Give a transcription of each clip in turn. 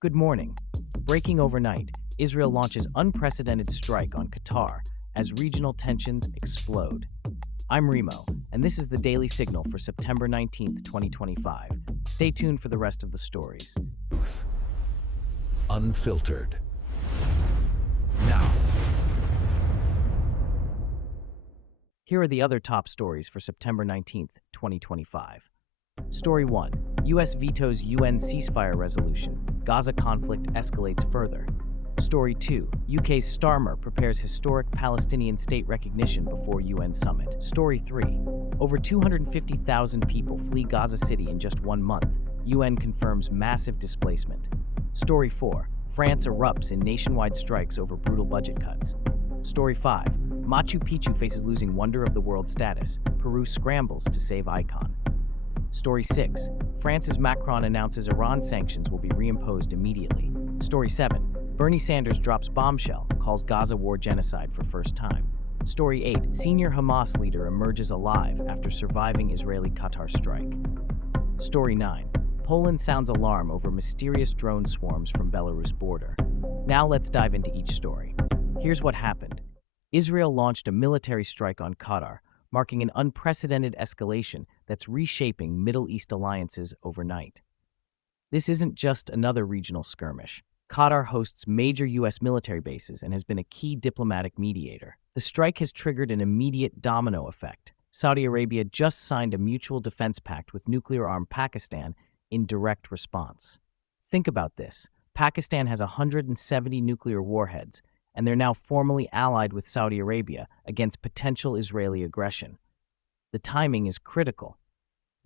Good morning. Breaking overnight, Israel launches unprecedented strike on Qatar as regional tensions explode. I'm Remo, and this is the Daily Signal for September 19th, 2025. Stay tuned for the rest of the stories. Unfiltered. Now, Here are the other top stories for September 19th, 2025. Story 1. U.S. vetoes UN ceasefire resolution. Gaza conflict escalates further. Story 2. UK's Starmer prepares historic Palestinian state recognition before UN summit. Story 3. Over 250,000 people flee Gaza City in just 1 month. UN confirms massive displacement. Story 4. France erupts in nationwide strikes over brutal budget cuts. Story 5. Machu Picchu faces losing wonder of the world status. Peru scrambles to save icon. Story 6. France's Macron announces Iran sanctions will be reimposed immediately. Story 7. Bernie Sanders drops bombshell, calls Gaza war genocide for first time. Story 8. Senior Hamas leader emerges alive after surviving Israeli-Qatar strike. Story 9. Poland sounds alarm over mysterious drone swarms from Belarus border. Now let's dive into each story. Here's what happened. Israel launched a military strike on Qatar, marking an unprecedented escalation that's reshaping Middle East alliances overnight. This isn't just another regional skirmish. Qatar hosts major U.S. military bases and has been a key diplomatic mediator. The strike has triggered an immediate domino effect. Saudi Arabia just signed a mutual defense pact with nuclear-armed Pakistan in direct response. Think about this. Pakistan has 170 nuclear warheads, and they're now formally allied with Saudi Arabia against potential Israeli aggression. The timing is critical.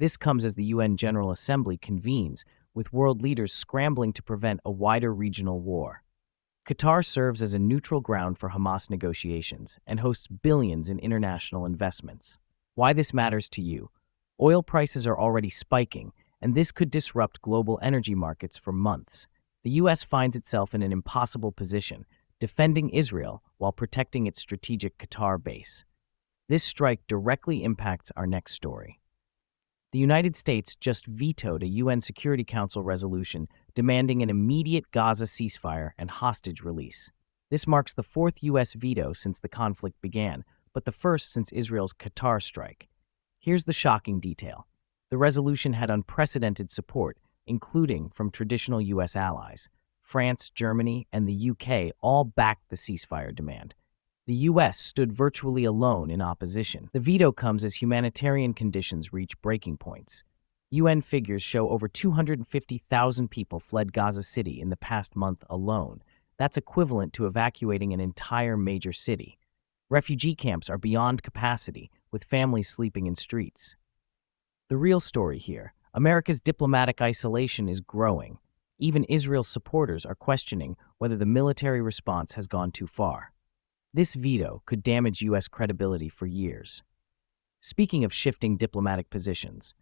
This comes as the UN General Assembly convenes, with world leaders scrambling to prevent a wider regional war. Qatar serves as a neutral ground for Hamas negotiations and hosts billions in international investments. Why this matters to you? Oil prices are already spiking, and this could disrupt global energy markets for months. The US finds itself in an impossible position, defending Israel while protecting its strategic Qatar base. This strike directly impacts our next story. The United States just vetoed a UN Security Council resolution demanding an immediate Gaza ceasefire and hostage release. This marks the fourth U.S. veto since the conflict began, but the first since Israel's Qatar strike. Here's the shocking detail. The resolution had unprecedented support, including from traditional U.S. allies. France, Germany, and the UK all backed the ceasefire demand. The US stood virtually alone in opposition. The veto comes as humanitarian conditions reach breaking points. UN figures show over 250,000 people fled Gaza City in the past month alone. That's equivalent to evacuating an entire major city. Refugee camps are beyond capacity, with families sleeping in streets. The real story here: America's diplomatic isolation is growing. Even Israel's supporters are questioning whether the military response has gone too far. This veto could damage U.S. credibility for years. Speaking of shifting diplomatic positions,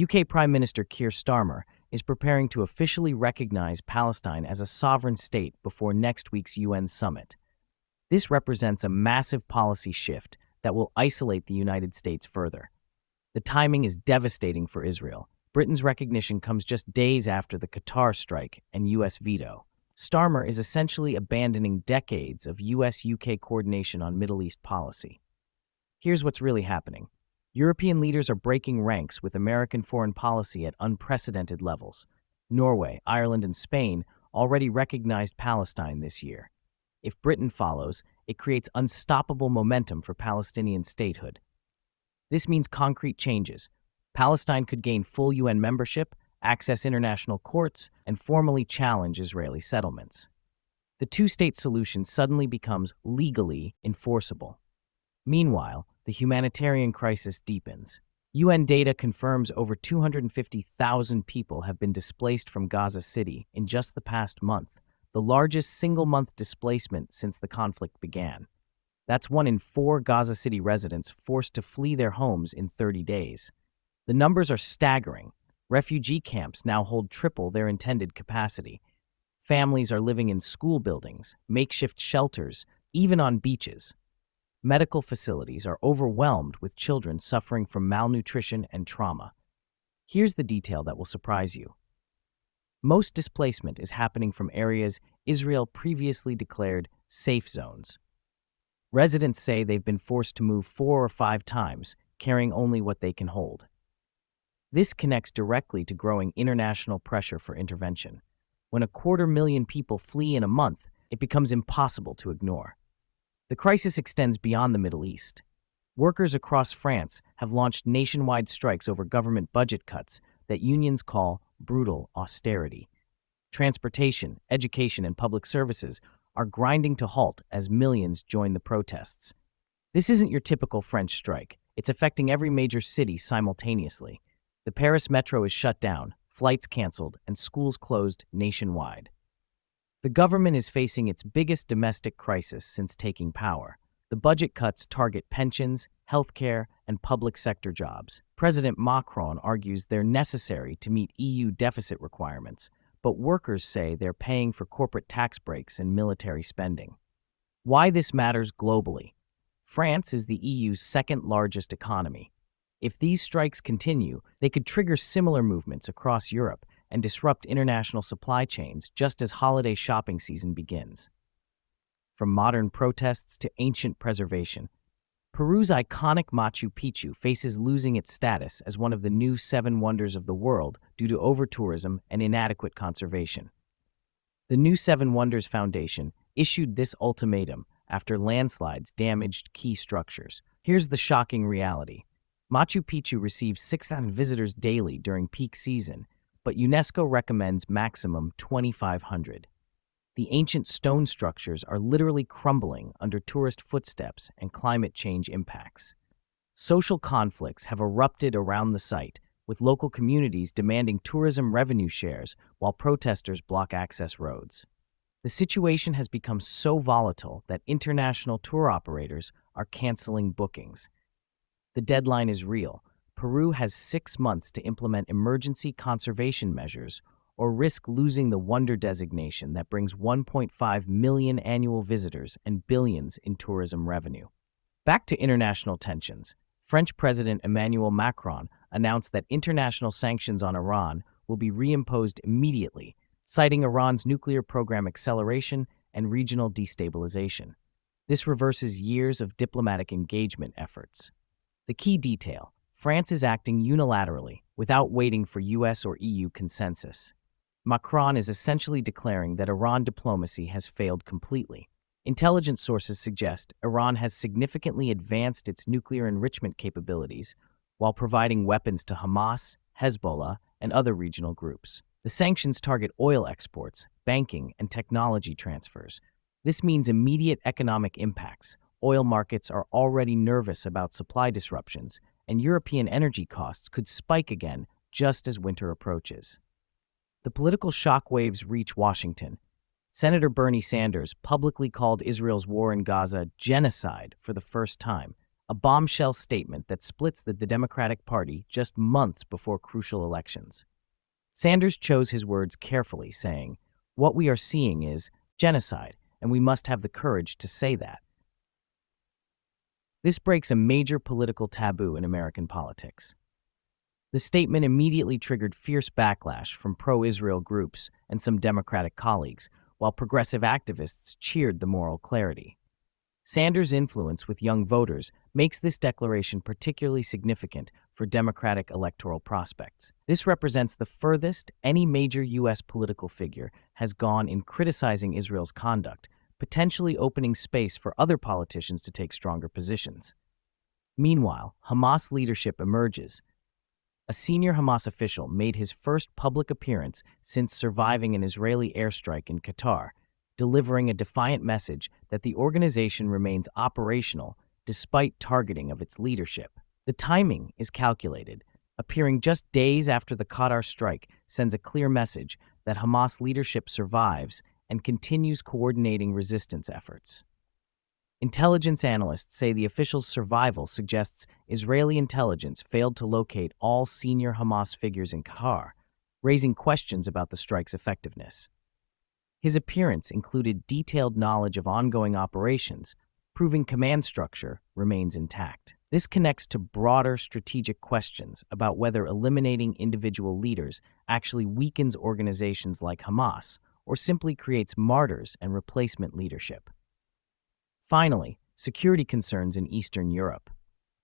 UK Prime Minister Keir Starmer is preparing to officially recognize Palestine as a sovereign state before next week's UN summit. This represents a massive policy shift that will isolate the United States further. The timing is devastating for Israel. Britain's recognition comes just days after the Qatar strike and U.S. veto. Starmer is essentially abandoning decades of US-UK coordination on Middle East policy. Here's what's really happening. European leaders are breaking ranks with American foreign policy at unprecedented levels. Norway, Ireland, and Spain already recognized Palestine this year. If Britain follows, it creates unstoppable momentum for Palestinian statehood. This means concrete changes. Palestine could gain full UN membership, access international courts, and formally challenge Israeli settlements. The two-state solution suddenly becomes legally enforceable. Meanwhile, the humanitarian crisis deepens. UN data confirms over 250,000 people have been displaced from Gaza City in just the past month, the largest single-month displacement since the conflict began. That's 1 in 4 Gaza City residents forced to flee their homes in 30 days. The numbers are staggering. Refugee camps now hold triple their intended capacity. Families are living in school buildings, makeshift shelters, even on beaches. Medical facilities are overwhelmed with children suffering from malnutrition and trauma. Here's the detail that will surprise you. Most displacement is happening from areas Israel previously declared safe zones. Residents say they've been forced to move 4 or 5 times, carrying only what they can hold. This connects directly to growing international pressure for intervention. When 250,000 people flee in a month, it becomes impossible to ignore. The crisis extends beyond the Middle East. Workers across France have launched nationwide strikes over government budget cuts that unions call brutal austerity. Transportation, education, and public services are grinding to halt as millions join the protests. This isn't your typical French strike. It's affecting every major city simultaneously. The Paris metro is shut down, flights canceled, and schools closed nationwide. The government is facing its biggest domestic crisis since taking power. The budget cuts target pensions, healthcare, and public sector jobs. President Macron argues they're necessary to meet EU deficit requirements, but workers say they're paying for corporate tax breaks and military spending. Why this matters globally? France is the EU's second largest economy. If these strikes continue, they could trigger similar movements across Europe and disrupt international supply chains just as holiday shopping season begins. From modern protests to ancient preservation, Peru's iconic Machu Picchu faces losing its status as one of the new 7 wonders of the world due to over-tourism and inadequate conservation. The New 7 Wonders Foundation issued this ultimatum after landslides damaged key structures. Here's the shocking reality. Machu Picchu receives 6,000 visitors daily during peak season, but UNESCO recommends maximum 2,500. The ancient stone structures are literally crumbling under tourist footsteps and climate change impacts. Social conflicts have erupted around the site, with local communities demanding tourism revenue shares while protesters block access roads. The situation has become so volatile that international tour operators are canceling bookings. The deadline is real. Peru has 6 months to implement emergency conservation measures or risk losing the wonder designation that brings 1.5 million annual visitors and billions in tourism revenue. Back to international tensions. French President Emmanuel Macron announced that international sanctions on Iran will be reimposed immediately, citing Iran's nuclear program acceleration and regional destabilization. This reverses years of diplomatic engagement efforts. The key detail: France is acting unilaterally, without waiting for US or EU consensus. Macron is essentially declaring that Iran diplomacy has failed completely. Intelligence sources suggest Iran has significantly advanced its nuclear enrichment capabilities while providing weapons to Hamas, Hezbollah, and other regional groups. The sanctions target oil exports, banking, and technology transfers. This means immediate economic impacts. Oil markets are already nervous about supply disruptions, and European energy costs could spike again just as winter approaches. The political shockwaves reach Washington. Senator Bernie Sanders publicly called Israel's war in Gaza genocide for the first time, a bombshell statement that splits the Democratic Party just months before crucial elections. Sanders chose his words carefully, saying, "What we are seeing is genocide, and we must have the courage to say that." This breaks a major political taboo in American politics. The statement immediately triggered fierce backlash from pro-Israel groups and some Democratic colleagues, while progressive activists cheered the moral clarity. Sanders' influence with young voters makes this declaration particularly significant for Democratic electoral prospects. This represents the furthest any major U.S. political figure has gone in criticizing Israel's conduct, potentially opening space for other politicians to take stronger positions. Meanwhile, Hamas leadership emerges. A senior Hamas official made his first public appearance since surviving an Israeli airstrike in Qatar, delivering a defiant message that the organization remains operational despite targeting of its leadership. The timing is calculated. Appearing just days after the Qatar strike sends a clear message that Hamas leadership survives and continues coordinating resistance efforts. Intelligence analysts say the official's survival suggests Israeli intelligence failed to locate all senior Hamas figures in Qatar, raising questions about the strike's effectiveness. His appearance included detailed knowledge of ongoing operations, proving command structure remains intact. This connects to broader strategic questions about whether eliminating individual leaders actually weakens organizations like Hamas or simply creates martyrs and replacement leadership. Finally, security concerns in Eastern Europe.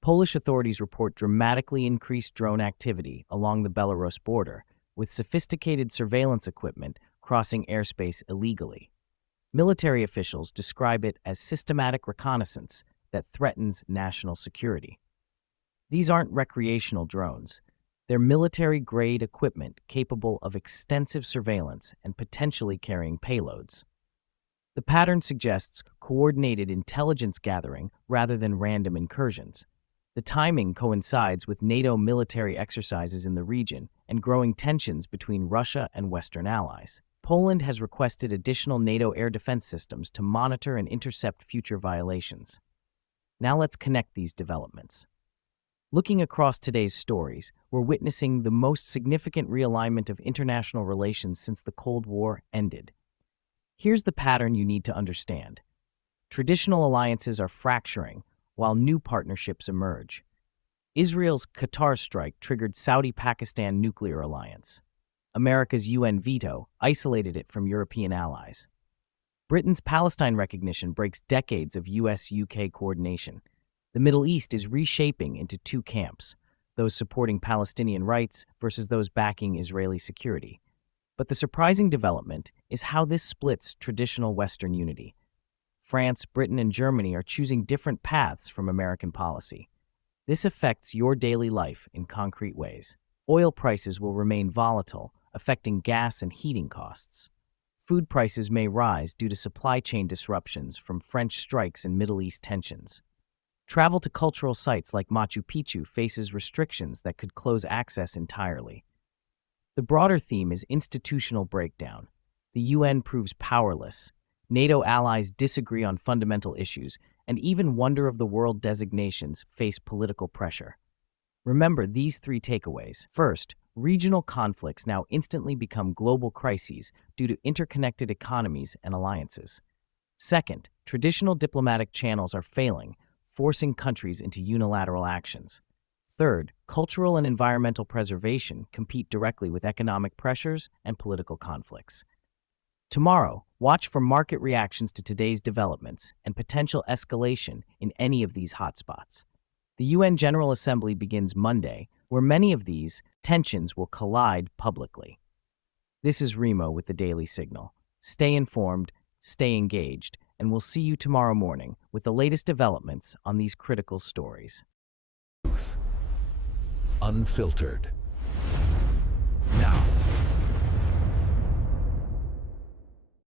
Polish authorities report dramatically increased drone activity along the Belarus border, with sophisticated surveillance equipment crossing airspace illegally. Military officials describe it as systematic reconnaissance that threatens national security. These aren't recreational drones. They're military-grade equipment capable of extensive surveillance and potentially carrying payloads. The pattern suggests coordinated intelligence gathering rather than random incursions. The timing coincides with NATO military exercises in the region and growing tensions between Russia and Western allies. Poland has requested additional NATO air defense systems to monitor and intercept future violations. Now let's connect these developments. Looking across today's stories, we're witnessing the most significant realignment of international relations since the Cold War ended. Here's the pattern you need to understand. Traditional alliances are fracturing, while new partnerships emerge. Israel's Qatar strike triggered Saudi-Pakistan nuclear alliance. America's UN veto isolated it from European allies. Britain's Palestine recognition breaks decades of US-UK coordination. The Middle East is reshaping into two camps, those supporting Palestinian rights versus those backing Israeli security. But the surprising development is how this splits traditional Western unity. France, Britain, and Germany are choosing different paths from American policy. This affects your daily life in concrete ways. Oil prices will remain volatile, affecting gas and heating costs. Food prices may rise due to supply chain disruptions from French strikes and Middle East tensions. Travel to cultural sites like Machu Picchu faces restrictions that could close access entirely. The broader theme is institutional breakdown. The UN proves powerless. NATO allies disagree on fundamental issues, and even Wonder of the World designations face political pressure. Remember these three takeaways. First, regional conflicts now instantly become global crises due to interconnected economies and alliances. Second, traditional diplomatic channels are failing, forcing countries into unilateral actions. Third, cultural and environmental preservation compete directly with economic pressures and political conflicts. Tomorrow, watch for market reactions to today's developments and potential escalation in any of these hotspots. The UN General Assembly begins Monday, where many of these tensions will collide publicly. This is Remo with the Daily Signal. Stay informed, stay engaged, and we'll see you tomorrow morning with the latest developments on these critical stories. Unfiltered. Now.